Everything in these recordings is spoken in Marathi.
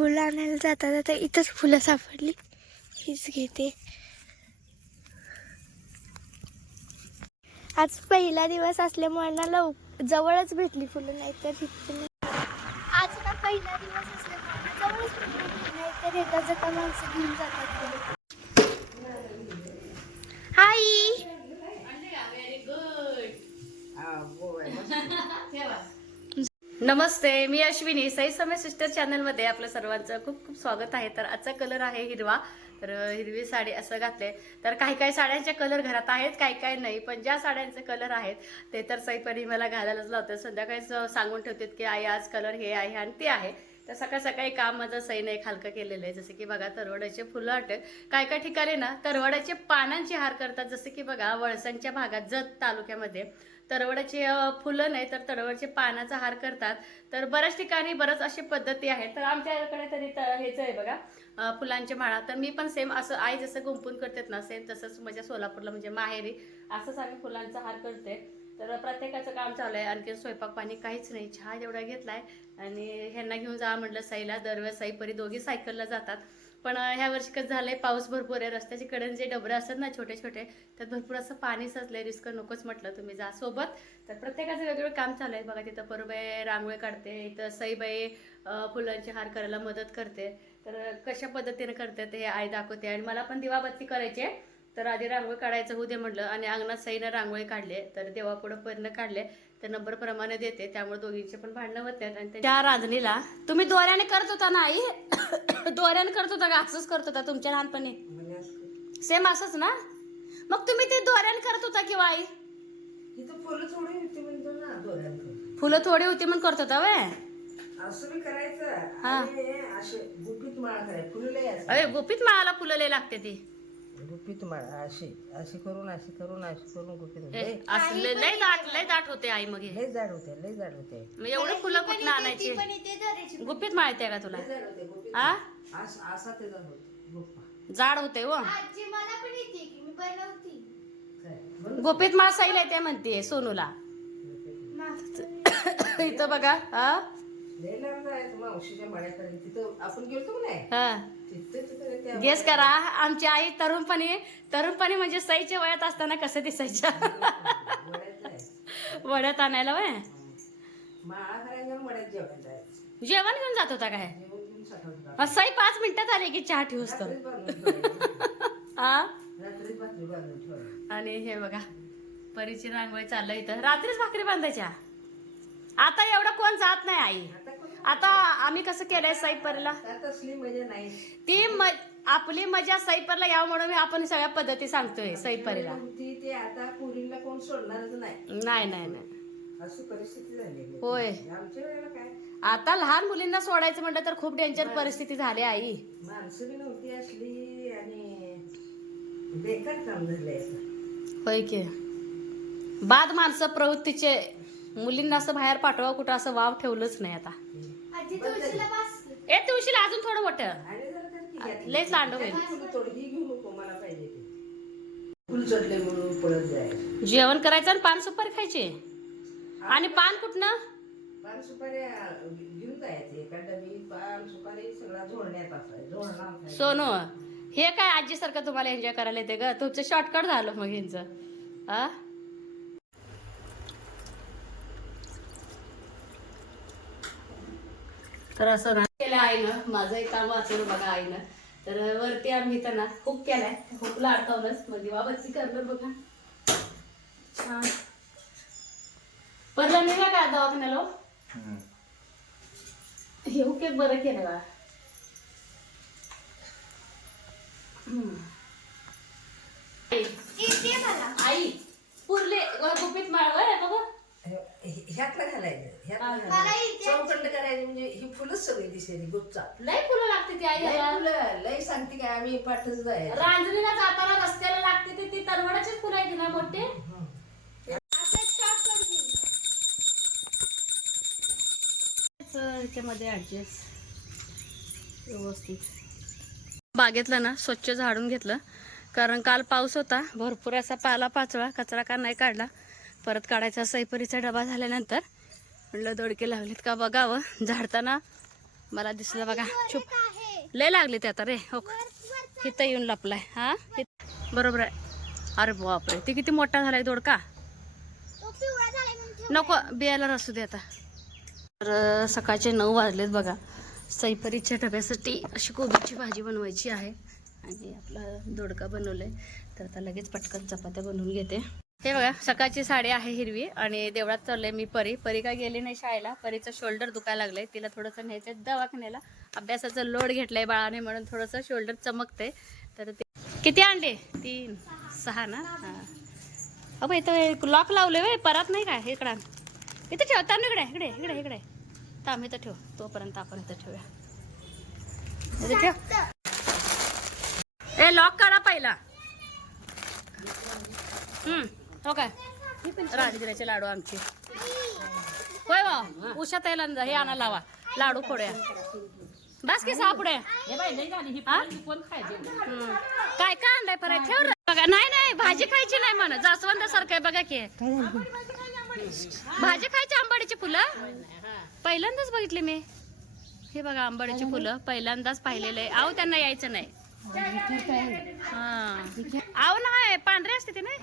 फुलं आणायला जाता जाता इथंच फुलं सापडली. हीच घेते. आज पहिला दिवस असल्यामुळे ना लव जवळच भेटली फुलं नाही. तर. आज ना पहिला दिवस असल्यामुळे जवळच भेटली नाही तर येता जाता माणसं घेऊन जातात हाय! नमस्ते मी अश्विनी. सई समय सिस्टर चॅनलमध्ये आपलं सर्वांचं खूप खूप स्वागत आहे. तर आजचा कलर आहे हिरवा. तर हिरवी साडी असं घातले. तर काही काही साड्यांचे कलर घरात आहेत काही काही नाही. पण ज्या साड्यांचे कलर आहेत ते तर सईपणी मला घालायलाच लावतात. संध्याकाळी सांगून ठेवतात की आई आज कलर हे आहे आणि ते आहे. तर सकाळ सकाळी काम माझं सईने एक हलकं केलेलं आहे. जसं की बघा तरवड्याचे फुलं अट काय काय ठिकाणी ना तरवड्याचे पानांची हार करतात. जसं की बघा वळसणच्या भागात जत तालुक्यामध्ये तरवड्याचे फुलं नाही तर तरवडचे पानाचा हार करतात. तर बऱ्याच ठिकाणी बरंच अशी पद्धती आहेत. तर आमच्याकडे तरी तर हेच आहे बघा अं, फुलांचे माळा. तर मी पण सेम असं आई जसं गुंपून करतात ना सेम तसंच माझ्या सोलापूरला म्हणजे माहेरी असंच आम्ही फुलांचा हार करते तर प्रत्येकाचं काम चालू आहे. आणखी स्वयंपाक पाणी काहीच नाही. चहा जेवढा घेतलाय. आणि ह्यांना घेऊन जा म्हटलं साईला दरवेळेस साई परी दोघी सायकलला जातात. पण ह्या वर्षी कसं झालंय पाऊस भरपूर आहे रस्त्याच्या कडन जे डबरे असतात ना छोटे छोटे त्यात भरपूर असं पाणी साचलंय रिस्क नकोच म्हटलं तुम्ही जा सोबत. तर प्रत्येकाचं वेगवेगळं काम चालू आहे. बघा तिथं परुबाई रांगोळी काढते इथं सईबाई फुलांचे हार करायला मदत करते. तर कशा पद्धतीने करते ते आई दाखवते. आणि मला पण दिवाबत्ती करायची आहे. तर आधी रांगोळी काढायचं होऊ दे म्हटलं आणि अंगणात सईनं रांगोळी काढले. तर देवापुढं पण काढले तर नंबर प्रमाणे देते त्यामुळे दोघींचे पण भांडणं होतात आणि त्या- रांजणीला तुम्ही दोऱ्याने करत होता ना आई? दोऱ्याने करत होता का? असंच करत होता तुमच्या लहानपणी? सेम असंच ना? मग तुम्ही ते दोऱ्याने करत होता किंवा आई? इथं फुलं थोडी होती म्हणतो ना दोऱ्यांकडे फुलं थोडी होती म्हणून करत होता वय असं करायचं. हा. असे गुपित माळ करायचं फुलं लय असतात. अरे गुपित माळाला फुलं लय लागते ती. गुपित माळ अशी अशी करून अशी करून अशी करून गुपित हे, लय असं लय लय दाट लय दाट होते आई मग हे. लय जाड होते लय जाड होते. मग एवढं फुलं कुठं आणायची? पण इथे धरायची गुपित. माळते का तुला? जाड होते गुपित. आ? अस- असा त्याचा होतो. गुप्पा जाड होते आजी मला पण येते की मी बनवती. काय? म्हणून गोपीत माळ साईल आहे ते म्हणते सोनूला इथं बघा हा लांब जायचं मावशीच्या मळ्याकडे तिथं आपण गेलतो का नाही? हा. तिथं तिथं त्या गेस करा आमची आई तरुणपणी तरुणपणी म्हणजे सईच्या वयात असताना कसं दिसायच्या? मळ्यात जायचं. वड्यात आणायला वय? माळा करायचं आणि मळ्यात जेवायला जायचं. जेवण घेऊन जात होता काय? जेवण घेऊन सई पाच मिनिटात आले की चहा ठेवूस तर. रात्रीच बांधून ठेवायचं. हा रात्रीच भाकरी बांधून ठेवायचं. आणि हे बघा परीची रांगोळी चाललं इथं. रात्रीच भाकरी बांधायच्या? आता एवढं कोण जात नाही आई. आता आम्ही कसं केलंय सईपरला? ती म आपली मजा सईपरला यावं म्हणून आपण सगळ्या पद्धती सांगतोय सईपरीला. होती ते आता पुरीला कोण सोडणारच नाही. नाही नाही. होय. आता लहान मुलींना सोडायचं म्हटलं तर खूप डेंजर परिस्थिती झाली आई. माणसं बी नव्हती असली आणि बेकार काम झालंय आता. होय की. बाद माणसं प्रवृत्तीचे मुलींना असं बाहेर पाठवा कुठं असं वाव ठेवलंच नाही आता. आजी तुळशीला बस. ए तुळशीला अजून थोडं मोठं. लयच लांड होईल. जेवण करायचं आणि पान सुपारी खायची? आणि पान कुठनं? पान सुपारी घेऊन जायचे. सोनू हे काय आजी सारखं तुम्हाला एन्जॉय करायला येते ग? तुमचं शॉर्टकट झालं मग यांचं आ तर असं ना केलं आईनं माझंही काम वाचवलं बघा आईनं. तर वरती आम्ही इथं ना हुक केलाय. हुकला अडकवलंच मग दिवाबत्ती करलं बघा. छान. पडलं नाही का काय दवाखान्याला हे? हुक एक बरं केलं बा. आई येते मला? आई पुरले गुपित माळवं बघा. हे- ह्यातलं घालायचं ह्यातलं. मला घालायचं चौखंड करायचं म्हणजे ही फुलंच सगळी दिसेली गुच्चा. लय फुलं लागते ती आई लय. फुलं लय सांगते काय आम्ही पाठच जायचं. रांजणीला जाताना रस्त्याला लागते ते ती तलवाडाचीच फुलं आहेत ना मोठे? ह्याच्यामध्ये ऍडजस्ट व्यवस्थित. बागेतलं ना स्वच्छ झाडून घेतलं. कारण काल पाऊस होता भरपूर असा पाला पाचोळा कचरा का नाही काढला. परत काढायचा सैपरीचा डबा झाल्यानंतर म्हटलं दोडके लावलेत का बघावं. झाडताना मला दिसलं बघा. चुप लय लागले ते आता रे. हो इथं येऊन लपलाय. हा? बरोबर आहे. अरे बापरे. ते किती मोठा झालाय दोडका. नको बियाला रसू दे आता. तर सकाळचे नऊ वाजलेत बघा. सैपरीच्या डब्यासाठी अशी कोबीची भाजी बनवायची आहे. आणि आपला दोडका बनवलाय. तर आता लगेच पटकन चपात्या बनवून घेते. हे बघा सकाळची साडी आहे हिरवी आणि देवळात चाललंय मी परी. परी काय गेली नाही शाळेला. परीचं शोल्डर दुखायला लागलंय. तिला थोडंसं न्यायचं दवाखान्याला. अभ्यासाचं लोड घेतलाय बाळाने म्हणून थोडंसं शोल्डर चमकतंय. तर ते किती आणले तीन सहा ना? हां. इथं लॉक लावले वे परत नाही काय इकडं इथं ठेव ताम इकडे इकडे इकडे इकडे. ताम इथं ठेव. तोपर्यंत आपण इथं ठेवूया. ठेव. ए लॉक करा पहिला. हम्म. हो काय? राजगिराचे लाडू आमचे. होय वा उषा ताईला हे आणा लावा. लाडू फोड्या. बस की सापडे. काय काय आणलंय परत? ठेव रे. बघा नाही नाही भाजी खायची नाही म्हण. जास्वंद सारखं आहे बघा की. भाजी खायची आंबाडीची फुलं? पहिल्यांदाच बघितले मी. हे बघा आंबाडीची फुलं पहिल्यांदाच पाहिलेलं आहे. आहो त्यांना यायचं नाही. हा. ना पांढरे असते ते नाही?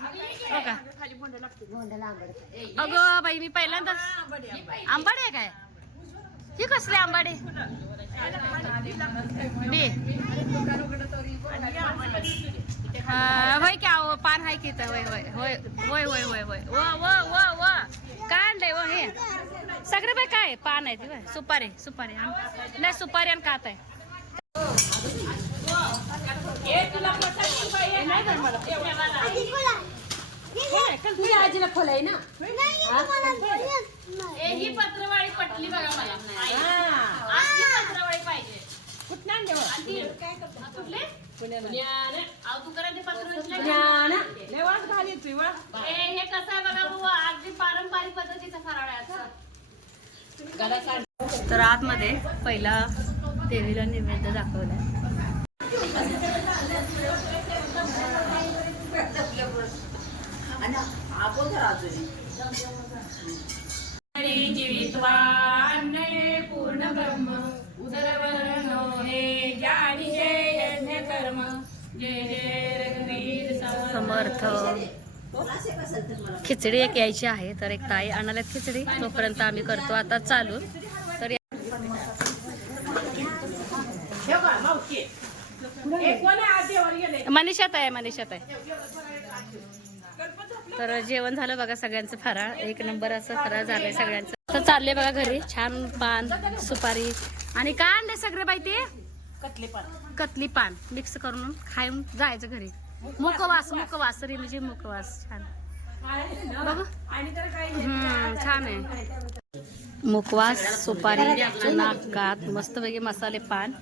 हो का? अगं बाई मी पहिल्यांदाच आंबाडे आहे काय? ही कसले आंबाडे? होय की अहो पान हाय की होय होय होय होय होय होय होय. व व व व. काय आहे व हे? सगळे बाय काय पान आहे ते सुपारी सुपारी नाही सुपारी आणि कात आहे? आजीला खोलाय ना ही पत्रवाळी पटली बघा मला पत्रवाळी पाहिजे कुठं आणले कुठले अहो, हे कसं आहे बघा बुवा अगदी पारंपरिक पद्धतीचा फराळ आहे तर आतमध्ये पहिला देवीला नैवेद्य दाखवलाय. समर्थ. खिचडी एक यायची आहे तर एक ताई आणाल्यात खिचडी. तोपर्यंत आम्ही करतो आता चालू तर या- मनीषात आहे मनीषात आहे तर जेवण झालं बघा सगळ्यांचं फराळ. एक नंबर असं फराळ झालंय सगळ्यांचं. तर चालले बघा घरी. छान पान सुपारी. आणि काय आणले सगळे बाई ते? कतली पान. मिक्स करून खाऊन जायचं घरी. मुखवास मुखवास. तरी म्हणजे मुखवास. छान. हम्म, छान आहे. मुखवास सुपारी नाकात मस्त वेगळे मसाले पान.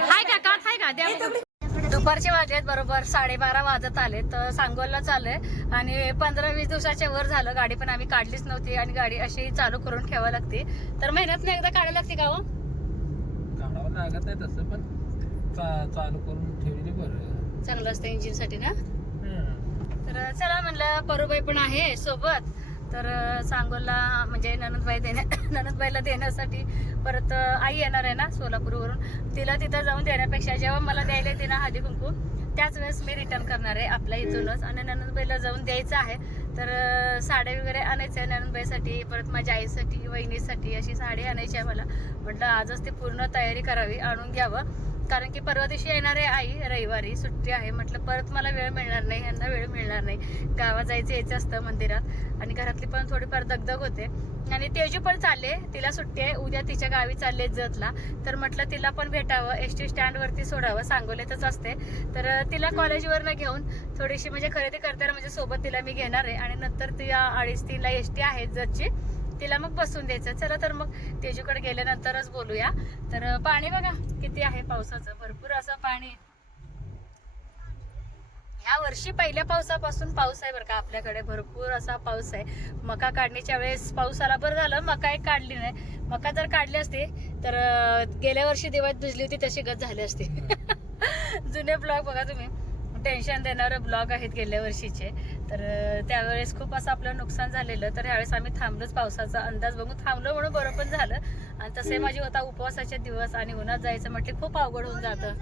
हाय का? कात हाय का? द्या. दुपारचे वाजलेत बरोबर. साडेबारा वाजत आले तर सांगोलला चाललंय. आणि पंधरा वीस दिवसाच्या वर झालं. गाडी पण आम्ही काढलीच नव्हती आणि गाडी अशी चालू करून ठेवावी लागते. तर महिन्यात एकदा काढायला लागते का हो काढावं लागत नाही तसं पण चालू करून ठेवलेली बरं. चांगलं असतं इंजिनसाठी ना. तर चला म्हणलं परूबाई पण आहे सोबत. तर सांगोला म्हणजे ननदबाई देण्या ननदबाईला देण्यासाठी परत आई येणार आहे ना सोलापूरवरून. तिला तिथं जाऊन देण्यापेक्षा जेव्हा मला द्यायला येते ना हळदी कुंकू त्याच वेळेस मी रिटर्न करणार आहे आपल्या इथूनच. आणि ननदबाईला जाऊन द्यायचं आहे. तर साड्या वगैरे आणायचं आहे ननदबाईसाठी परत माझ्या आईसाठी वहिनीसाठी अशी साडी आणायची आहे मला. म्हटलं आजच ती पूर्ण तयारी करावी आणून घ्यावं. कारण की परवा दिवशी येणार आहे आई रविवारी सुट्टी आहे. म्हटलं परत मला वेळ मिळणार नाही यांना वेळ मिळणार नाही. गावात जायचं यायचं असतं मंदिरात आणि घरातली पण थोडीफार दगदग होते. आणि तेजू पण चालले तिला सुट्टी आहे. उद्या तिच्या गावी चालले जतला. तर म्हटलं तिला पण भेटावं एस टी स्टँडवरती सोडावं सांगोल्यातच असते. तर तिला कॉलेजवरनं घेऊन थोडीशी म्हणजे खरेदी करताना म्हणजे सोबत तिला मी घेणार आहे. आणि नंतर तिला अडीच तीनला एस टी आहे जतची. तिला मग बसून द्यायचं. चला तर मग तेजूकडे गेल्यानंतरच बोलूया. तर पाणी बघा किती आहे पावसाचं. भरपूर असं पाणी. ह्या वर्षी पहिल्या पावसापासून पाऊस आहे बरं का आपल्याकडे. भरपूर असा पाऊस आहे. मका काढणीच्या वेळेस पाऊस आला. बरं झालं मका एक काढली नाही मका जर काढली असते तर गेल्या वर्षी दिवाळीत भिजली होती तशी गत झाली असते. जुने ब्लॉग बघा तुम्ही. टेन्शन देणारे ब्लॉग आहेत गेल्या वर्षीचे. तर त्यावेळेस खूप असं आपलं नुकसान झालेलं. तर यावेळेस आम्ही थांबलोच पावसाचा अंदाज बघून. थांबलो म्हणून बरं पण झालं. आणि तसे माझे होता उपवासाचे दिवस आणि उन्हात जायचं म्हटलं खूप अवघड होऊन जातं.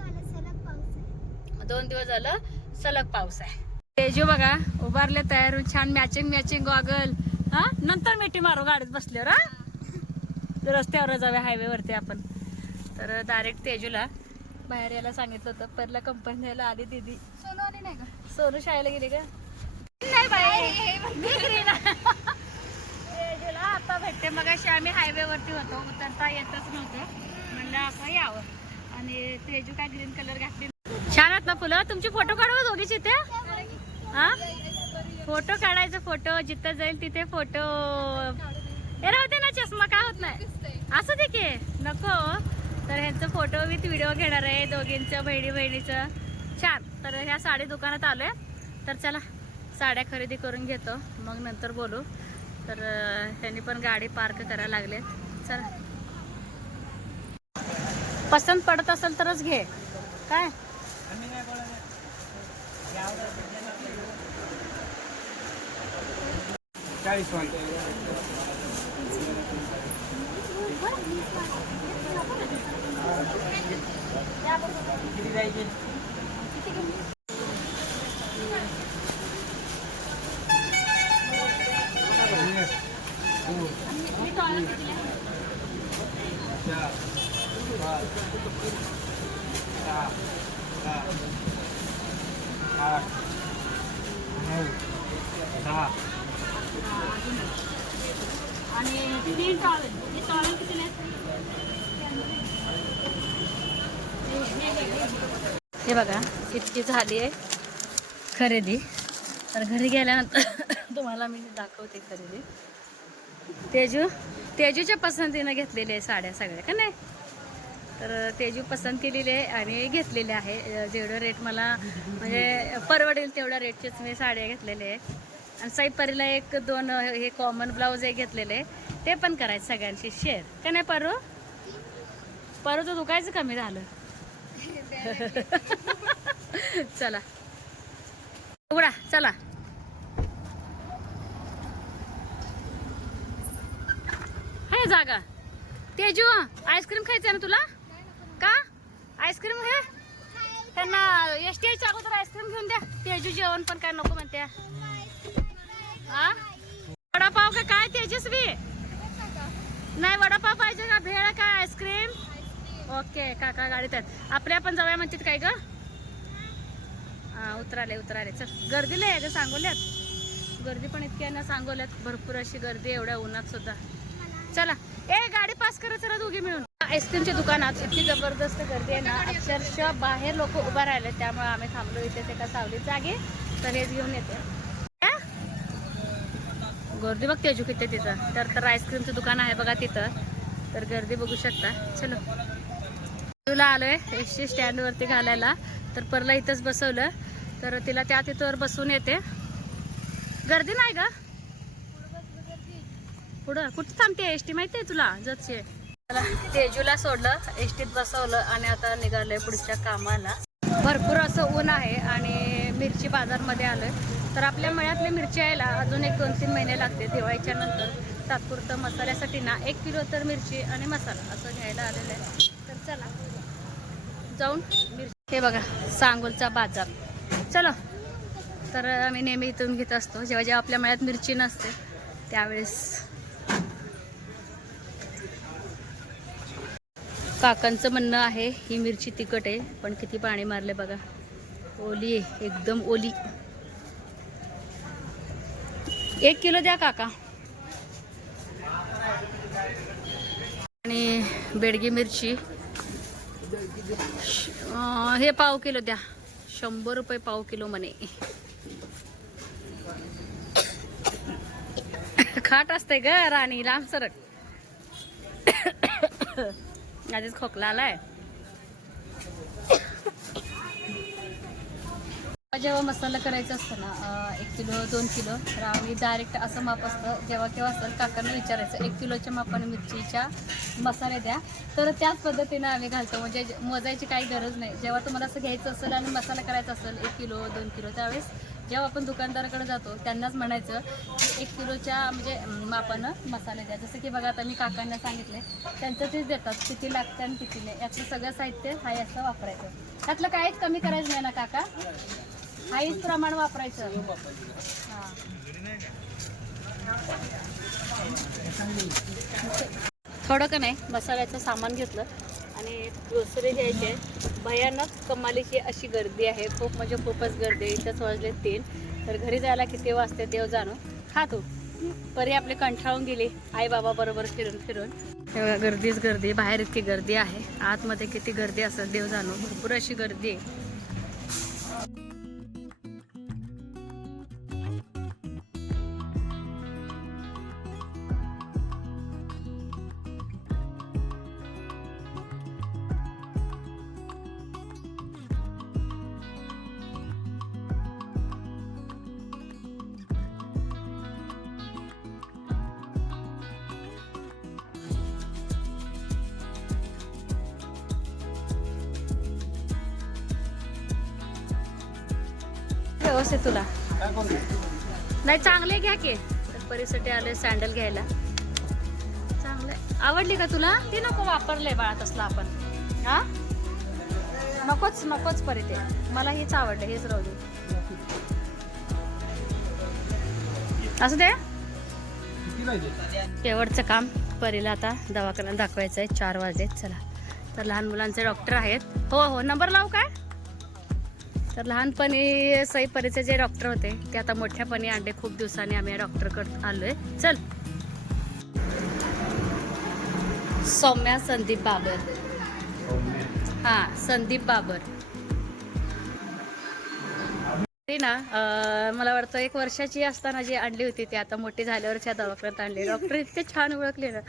दोन दिवस झालं सलग पाऊस आहे. तेजू बघा उभारले तयार होऊन छान मॅचिंग मॅचिंग गॉगल हा? नंतर मिठी मारू गाडीत बसल्यावर हा? रस्त्यावर जाऊया हायवे वरती आपण. तर डायरेक्ट तेजूला बाहेर यायला सांगितलं होतं. पहिला कंपनीला आली दीदी. सोनू आली नाही का? सोनू शाळेला गेली का? आता भेटते. मग आम्ही हायवे वरती होतो. उतरता येतच नव्हतं. म्हणलं आपण यावं. आणि तेजू काय ग्रीन कलर घातली. छान आहेत ना फुलं? तुमचे फोटो काढवा दोघीचे ते हा? फोटो काढायचं फोटो जिथं जाईल तिथे फोटो हे राहते ना चष्मा. काय होत नाही. असं दे की. नको. तर ह्यांचं फोटो विथ व्हिडिओ घेणार आहे. दोघींचं बहिणी बहिणीचं छान. तर ह्या साडी दुकानात आलोय. तर चला. साड्या खरेदी करून घेतो. मग नंतर बोलू. तर त्यांनी पण गाडी पार्क करायला लागले. चला. पसंत पडत असेल तरच घे. काय? चाळीस आठ नऊ दहा आणि तीन हे किती हे बघा इतकी झाली आहे खरेदी. तर घरी गेल्यानंतर तुम्हाला मी दाखवते खरेदी. तेजू तेजूच्या पसंतीनं घेतलेले आहे साड्या सगळ्या का नाही? तर तेजू पसंत केलेली आहे आणि घेतलेले आहे. जेवढं रेट मला म्हणजे परवडेल तेवढ्या रेटचेच मी साड्या घेतलेल्या आहे आणि साईपरीला एक दोन हे कॉमन ब्लाऊज एक घेतलेले आहे. ते पण करायचं सगळ्यांशी शेअर का नाही परू? परू तर दुखायचं कमी झालं. चला. उघडा चला. आहे जागा. तेजू आईस्क्रीम खायचं ना तुला? का? आईस्क्रीम घे. त्यांना एस टी आयच्या अगोदर आईस्क्रीम घेऊन द्या. तेजू जेवण पण काय नको म्हणते. हा वडापाव का काय तेजस्वी? नाही वडापाव पाहिजे का? भेळ काय आईस्क्रीम ओके काका गाडीत आहेत. आपल्या पण जाऊया म्हणतात काय ग? हा उतराले उतराले. चल गर्दीला आहे ग सांगोल्यात. गर्दी पण इतकी आहे ना सांगोल्यात. भरपूर अशी गर्दी एवढ्या उन्हात सुद्धा. चला. ए गाडी पास करा चला दोघी मिळून. आईस्क्रीमच्या दुकानात इतकी जबरदस्त गर्दी आहे ना अक्षरशः बाहेर लोक उभा राहिले त्यामुळे आम्ही थांबलो इथेच एका सावलीत जागे. तर हेच घेऊन येते. गर्दी बघते अजून किती तिथं. तर तर आईस्क्रीमचं दुकान आहे बघा तिथं. तर गर्दी बघू शकता. चलो. तुला आलोय एसटी स्टँड वरती घालायला. तर परला इथंच बसवलं. तर तिला त्या तिथं बसून येते. गर्दी नाही का पुढं कुठे थांबते एस टी? माहिती आहे तुला जतचे तेजूला सोडलं एस टीत बसवलं आणि आता निघालंय पुढच्या कामाला. भरपूर असं ऊन आहे आणि मिरची बाजारमध्ये आलं तर आपल्या मळ्यातल्या मिरची यायला अजून एक दोन तीन महिने लागते दिवाळीच्या नंतर. तात्पुरतं मसाल्यासाठी ना एक किलो तर मिरची आणि मसाला असं घ्यायला आलेलं आहे. तर चला जाऊन मिरची. हे बघा सांगोलचा बाजार. चलो तर आम्ही नेहमी इथून घेत असतो. जेव्हा जेव्हा आपल्या मळ्यात मिरची नसते त्यावेळेस काकांचं म्हणणं आहे ही मिरची तिखट आहे पण किती पाणी मारले बघा. ओली आहे एकदम ओली. एक किलो द्या काका. आणि बेडगी मिरची. श- हे पाव किलो द्या. शंभर रुपये पाव किलो म्हणे. खाट असते ग राणी लांब सरक आधीच खोकला आलाय जेव्हा मसाला करायचा असतो ना एक किलो दोन किलो तर आम्ही डायरेक्ट असं माप असतं जेव्हा केव्हा असेल काकांना विचारायचं एक किलोच्या मापाने मिरचीच्या मसाले द्या. तर त्याच पद्धतीनं आम्ही घालतो म्हणजे मोजायची काही गरज नाही. जेव्हा तुम्हाला असं घ्यायचं असेल आणि मसाला करायचा असेल एक किलो दोन किलो त्यावेळेस जेव्हा आपण दुकानदाराकडे जातो त्यांनाच म्हणायचं की एक किलोच्या म्हणजे मापानं मसाले द्या. जसं की बघा आता मी काकांना सांगितले त्यांचं तेच देतात किती लागतं आणि किती नाही. यातलं सगळं साहित्य हाय असं वापरायचं. त्यातलं काहीच कमी करायचं नाही ना काका? हाईच प्रमाण वापरायचं. हां. थोडं का नाही मसाल्याचं सामान घेतलं. आणि ग्रोसरी घ्यायचे. भयानक कमालीची अशी गर्दी आहे. खूप म्हणजे खूपच गर्दी आहे. इथंच वाजले तीन. तर घरी जायला किती वाजते देव जाणू? खा तू. परी आपली कंठाळून गेली. आई बाबा बरोबर फिरून फिरून. तेव्हा गर्दीच गर्दी. बाहेर इतकी गर्दी आहे. आतमध्ये किती गर्दी असेल देव जाणू. भरपूर अशी गर्दी आहे. घ्या की. तर परीसाठी आले सँडल घ्यायला. चांगले आवडली का तुला? ती नको वापरले बाळा तसला आपण. हा? नकोच नकोच परी ते. मला हेच आवडलं हेच राहू दे. असं दे. शेवटचं काम. परीला आता दवाखान्यात दाखवायचं आहे चार वाजले चला. तर लहान मुलांचे डॉक्टर आहेत. हो हो. नंबर लावू काय? तर लहानपणी सई परीचे जे डॉक्टर होते ते आता मोठ्यापणी आणले खूप दिवसांनी आम्ही या आलो आलोय. चल. सौम्या संदीप बाबर. हा संदीप बाबर. ना मला वाटतं एक वर्षाची असताना जी आणली होती ती आता मोठी झाल्यावरच्या दवाखान्यात आणली. डॉक्टर इतके छान ओळखले ना.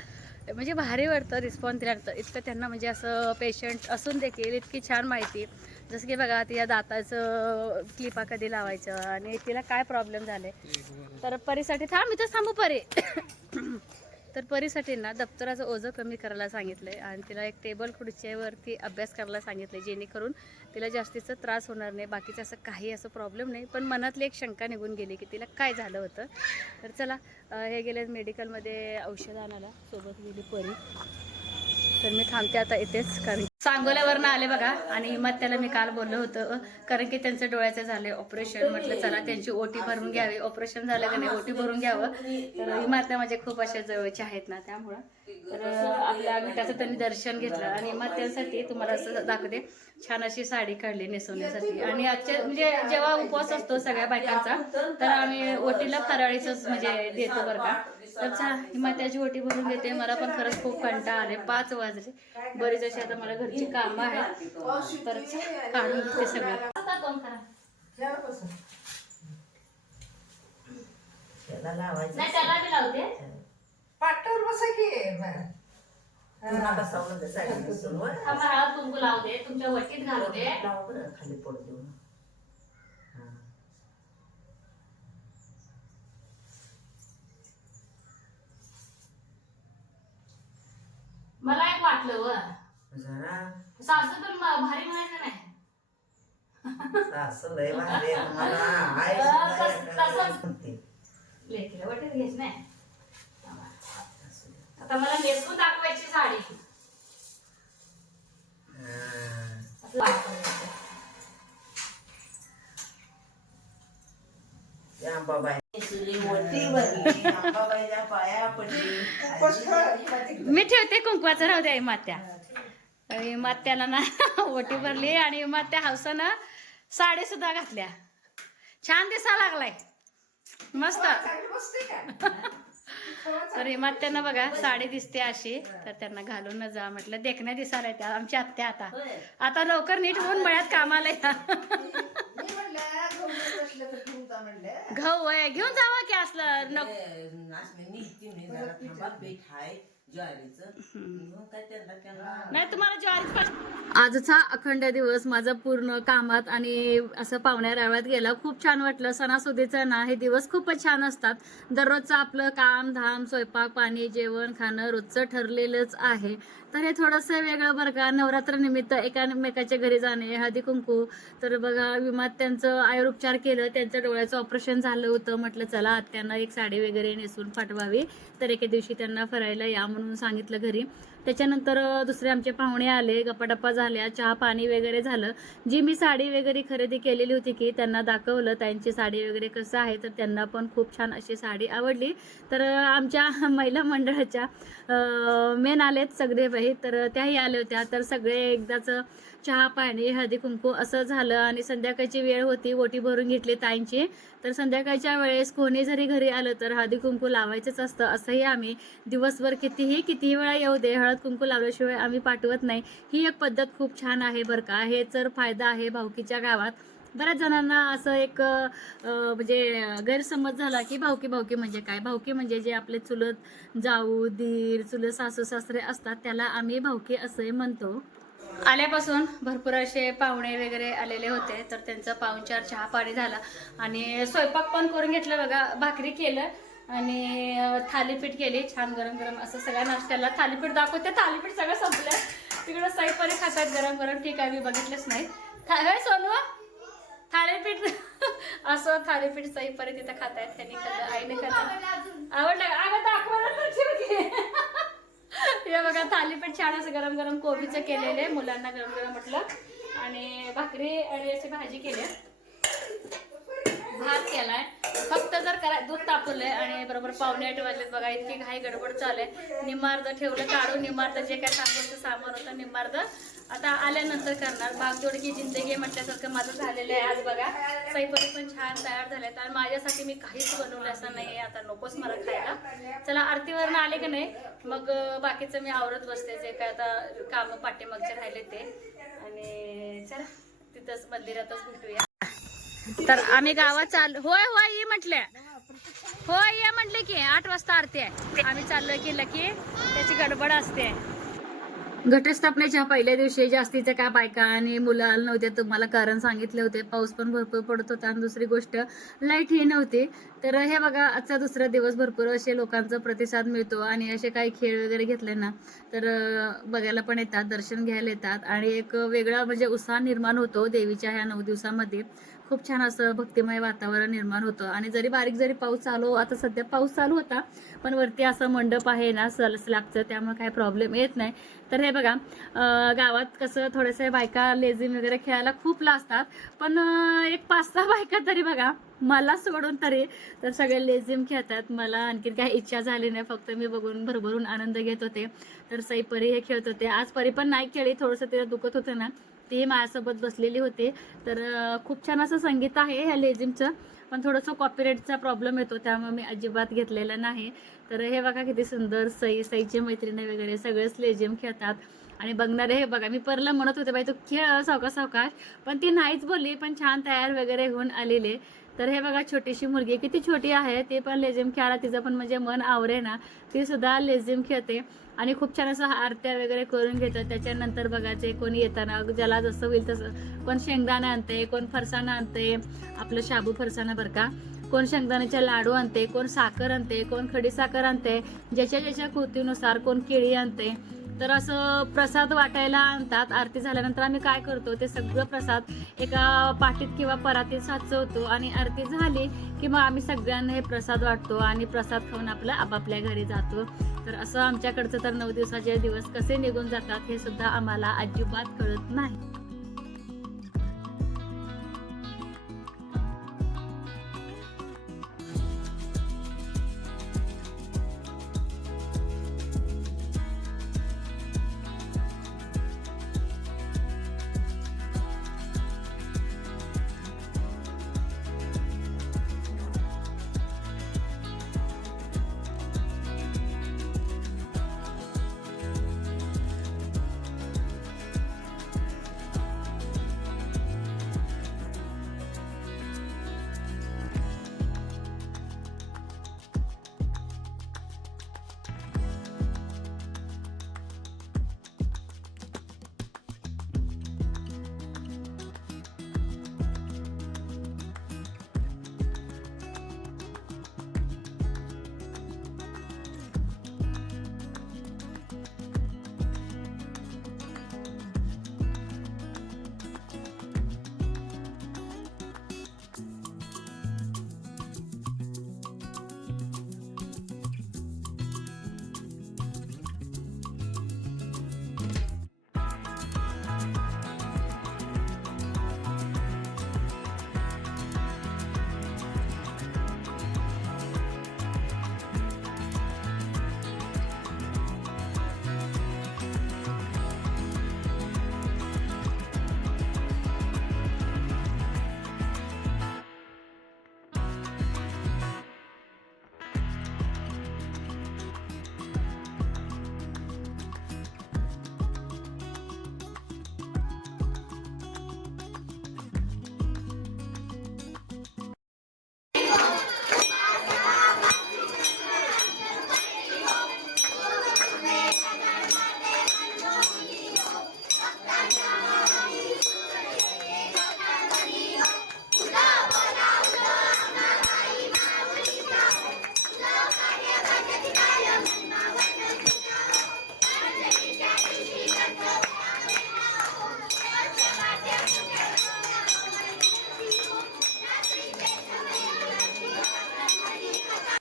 म्हणजे भारी वाटतं रिस्पॉन्स दिल्यानंतर. इतकं त्यांना म्हणजे असं पेशंट असून देखील इतकी छान माहिती. जसं की बघा तिया दाताचं क्लिपा कधी लावायचं आणि तिला काय प्रॉब्लेम झाले? तर परीसाठी थांब इथंच थांबू परी. तर परीसाठी ना दप्तराचं ओझं कमी करायला सांगितलंय आणि तिला एक टेबल खुर्चीवरती अभ्यास करायला सांगितले जेणेकरून तिला जास्तीचा त्रास होणार नाही बाकीचं असं काही असं प्रॉब्लेम नाही. पण मनातली एक शंका निघून गेली की तिला काय झालं होतं. तर चला हे गेले मेडिकलमध्ये औषध आणायला. सोबत गेली परी. तर मी थांबते आता इथेच कारण सांगोल्यावरनं आले बघा. आणि हिमत त्याला मी काल बोललो होतं कारण की त्यांचं डोळ्याचं झाले ऑपरेशन म्हटलं चला त्यांची ओटी भरून घ्यावी. ऑपरेशन झालं का नाही ओटी भरून घ्यावं. तर हिमातल्या माझे खूप अशा जवळचे आहेत ना त्यामुळं. तर आपल्या विटाचं त्यांनी दर्शन घेतलं. आणि हिमात्यांसाठी तुम्हाला असं दाखवते छान अशी साडी काढली नेसवण्यासाठी. आणि आजच्या म्हणजे जेव्हा उपवास असतो सगळ्या बायकांचा तर आम्ही ओटीला फराळीच म्हणजे देतो बरं का. तर छान हिमात्याची ओटी भरून घेते मला पण खरंच खूप कंटाळा आले पाच वाजले. बरीच अशी आता मला घरची कामं आहेत. तर काढून घेते सगळं. पाटावर बसा की. बसावं लागतं साडी नेसून वर. थांबा, हळद कुंकू लावते तुमच्या वटीत घालू दे लावा बरं, खाली पडू देऊ हा. मला एक वाटलं व जरा सासू म- भारी म्हणायचं नाही सासू लय भारी आहे मला. आई अं, सुद्धा तस- एखाद्या तसंच. म्हणते. लेकीला वटीत घ्यायच नाही. आता मला नेसून दाखवायची साडी हा. असं वाटतं. ते अंबाबाई मी ठेवते कुंकवाचं राहू द्या मात्या. मात्याला ना ओटी भरली आणि मात्या हौसानं साडी सुद्धा घातल्या. छान दिसा लागलाय. मस्त. तर हिमात्यानं बघा साडी दिसते अशी तर त्यांना घालून जा म्हटलं. देखण्या दिसायला त्या आमची आत्या आता. आता लवकर नीट होऊन मळ्यात कामाला या गहू आहे घेऊन जावा की असलं नको. निघते मी जरा थांबा पीठ हाय ज्वारीचं. मग काय त्यांना त्यांना नाही तुम्हाला ज्वारीच पाहिजे आजचा अखंड दिवस माझा पूर्ण कामात आणि असं पाहुण्या रावळ्यात गेला. खूप छान वाटलं. सणासुदीचं ना हे दिवस खूपच छान असतात. दररोजचं आपलं काम धाम स्वयंपाक पाणी जेवण खाणं रोजचं ठरलेलंच आहे. तर हे थोडंसं वेगळं बरं का? नवरात्रनिमित्त एकामेकाच्या घरी जाणे हळदी कुंकू. तर बघा विमात त्यांचं आयुरोपचार केलं त्यांचं डोळ्याचं ऑपरेशन झालं होतं. म्हटलं चला आत्यांना एक साडी वगैरे नेसून पाठवावी. तर एके दिवशी त्यांना फरायला या म्हणून सांगितलं घरी. त्याच्यानंतर दुसरे आमचे पाहुणे आले गप्पाटप्पा झाल्या चहा पाणी वगैरे झालं. जी मी साडी वगैरे खरेदी केलेली होती की त्यांना दाखवलं त्यांची साडी वगैरे कसं आहे तर त्यांना पण खूप छान अशी साडी आवडली. तर आमच्या महिला मंडळाच्या मेन आलेत सगळे बाई तर त्याही आल्या होत्या. तर सगळे एकदाच चहा पाणी हळदी कुंकू असं झालं आणि संध्याकाळची वेळ होती. ओटी भरून घेतली ताईंची. तर संध्याकाळच्या वेळेस कोणी जरी घरी आलं तर हळदी कुंकू लावायचंच असतं. असंही आम्ही दिवसभर कितीही कितीही वेळा येऊ दे हळद कुंकू लावल्याशिवाय आम्ही पाठवत नाही. ही एक पद्धत खूप छान आहे बरं का. हे तर फायदा आहे भावकीच्या गावात. बऱ्याच जणांना असं एक म्हणजे गैरसमज झाला की भावकी भावकी म्हणजे काय? भावकी म्हणजे जे आपले चुलत जाऊ दीर चुलत सासू सासरे असतात त्याला आम्ही भावकी असंही म्हणतो. आल्यापासून भरपूर असे पाहुणे वगैरे आलेले होते तर त्यांचं पाहुणचार चहा पाणी झाला. आणि स्वयंपाक पण करून घेतलं बघा भाकरी केलं आणि थालीपीठ केली छान गरम गरम असं सगळ्या नाश्त्याला थालीपीठ दाखवते थालीपीठ सगळं संपलं तिकडं साईपणे खातात गरम गरम ठीक आहे मी बघितलंच नाही. था- सोनू? थालीपीठ असं थालीपीठ सईपर्यंत तिथं खातायत त्यांनी खात आईने खात आवडलं अगं दाखवायला हे बघा थालीपीठ छान असं गरम गरम कोबीचं केलेले मुलांना गरम गरम म्हटलं. आणि भाकरी आणि अशी भाजी केली. भात केलाय. फक्त जर करा दूध तापवलंय आणि बरोबर पावणे आठ वाजलेत बघा इतकी घाई गडबड चालू आहे निम्मार्ध ठेवलं काढून निमार्द जे काय सांगायचं सामान होतं निमार्द. आता आल्यानंतर करणार. भागदौड की जिंदगी म्हटल्यासारखं माझं झालेलं आहे आज बघा. सैपरी पण छान तयार झाल्यात आणि माझ्यासाठी मी काहीच बनवलं असं नाही आता नकोच मला खायला. चला आरतीवरनं आले की नाही? मग बाकीचं मी आवरत बसते. जे काय आता कामं पाठीमागचे राहिले ते. आणि चला तिथंच मंदिरातच भेटूया. तर आम्ही गावात चाल होय होय ये म्हटल्या होय ये म्हटले की आठ वाजता आरती आहे. आम्ही चाललोय की लकी त्याची गडबड असते. घटस्थापनेच्या पहिल्या दिवशी जास्तीच्या काय बायका आणि मुलं आलं नव्हते तुम्हाला कारण सांगितले होते. पाऊस पण भरपूर पडत होता आणि दुसरी गोष्ट लाइट ही नव्हती. तर हे बघा आजचा दुसरा दिवस भरपूर असे लोकांचा प्रतिसाद मिळतो आणि असे काही खेळ वगैरे घेतले ना तर बघायला पण येतात दर्शन घ्यायला येतात. आणि एक वेगळा म्हणजे उत्साह निर्माण होतो देवीच्या ह्या नऊ दिवसामध्ये. खूप छान असं भक्तिमय वातावरण निर्माण होतं. आणि जरी बारीक जरी पाऊस चालू आता सध्या पाऊस चालू होता पण वरती असं मंडप आहे ना सल स्लॅबचं त्यामुळे काही प्रॉब्लेम येत नाही. तर हे बघा गावात कसं थोडेसे बायका लेझिम वगैरे खेळायला खूप लाजतात पण एक पाच सहा बायका तरी बघा मला सोडून तरी तर सगळे लेझिम खेळतात. मला आणखी काही इच्छा झाली नाही फक्त मी बघून भरभरून आनंद घेत होते. तर सई परी हे खेळत होते. आज परी पण नाही खेळी थोडंसं तिला दुखत होतं ना ती माझ्यासोबत बसलेली होती. तर खूप छान असं संगीत आहे ह्या लेझिमचं. पण थोडंसं कॉपीराईटचा प्रॉब्लेम येतो त्यामुळे मी अजिबात घेतलेला नाही. तर हे बघा किती सुंदर सई सईचे मैत्रिणी वगैरे सगळेच लेझिम खेळतात. आणि बघणारे हे बघा मी परलं म्हणत होते बाई तू खेळ सावकाश सावकाश. पण ती नाहीच बोलली पण छान तयार वगैरे होऊन आलेले. तर हे बघा छोटीशी मुलगी किती छोटी आहे ते पण लेझिम खेळा तिचं पण म्हणजे मन आवरे ना ती सुद्धा लेझिम खेळते. आणि खूप छान असं आरत्या वगैरे करून घेतात. त्याच्यानंतर बघायचे कोणी येताना ज्याला जसं होईल तसं. कोण शेंगदाणा आणते कोण फरसाणा आणते आपलं शाबू फरसाणा बरं का. कोण शेंगदाण्याचे लाडू आणते कोण साखर आणते कोण खडी साखर आणते ज्याच्या ज्याच्या कृतीनुसार कोण केळी आणते तर असं प्रसाद वाटायला आणतात. आरती झाल्यानंतर आम्ही काय करतो ते सगळं प्रसाद एका पाटीत किंवा परातीत साचवतो आणि आरती झाली की मग आम्ही सगळ्यांना हे प्रसाद वाटतो आणि प्रसाद खाऊन आपलं आपापल्या घरी जातो. तर असं आमच्याकडचं तर नऊ दिवसाचे दिवस कसे निघून जातात हे सुद्धा आम्हाला अजिबात कळत नाही.